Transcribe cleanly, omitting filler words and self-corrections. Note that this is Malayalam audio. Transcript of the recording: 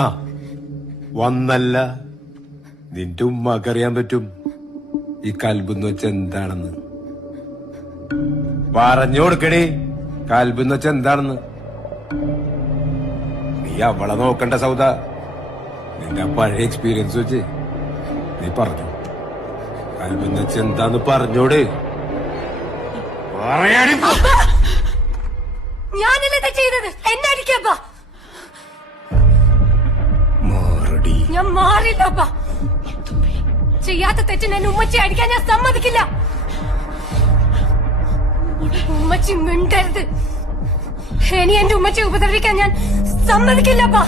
ആ വന്നല്ല, നിന്റെ ഉമ്മക്കറിയാൻ പറ്റും ഈ കൽബെന്ന് വെച്ച എന്താണെന്ന്. പറഞ്ഞു കൊടുക്കടി, കൽബെന്ന് വെച്ച എന്താണെന്ന്. നീ അവളെ നോക്കണ്ട സൗദ, നിന്റെ പഴയ എക്സ്പീരിയൻസ് വെച്ച് നീ പറഞ്ഞു. കൽബെന്ന് വെച്ച എന്താന്ന് പറഞ്ഞോട്. പറയാടി. ഞാനല്ലേ ചെയ്തത്, എന്നെ അടിക്കപ്പ. മാറടി. ഞാൻ മാറില്ലപ്പ. ചെയ്യാത്ത തെറ്റിന് എന്നെ ഉമ്മച്ചി അടിക്കാൻ ഞാൻ സമ്മതിക്കില്ല. ഉമ്മച്ചി മിണ്ടരുത്. ഇനി എന്റെ ഉമ്മച്ചി ഉപദ്രവിക്കാൻ ഞാൻ സമ്മതിക്കില്ലപ്പാ.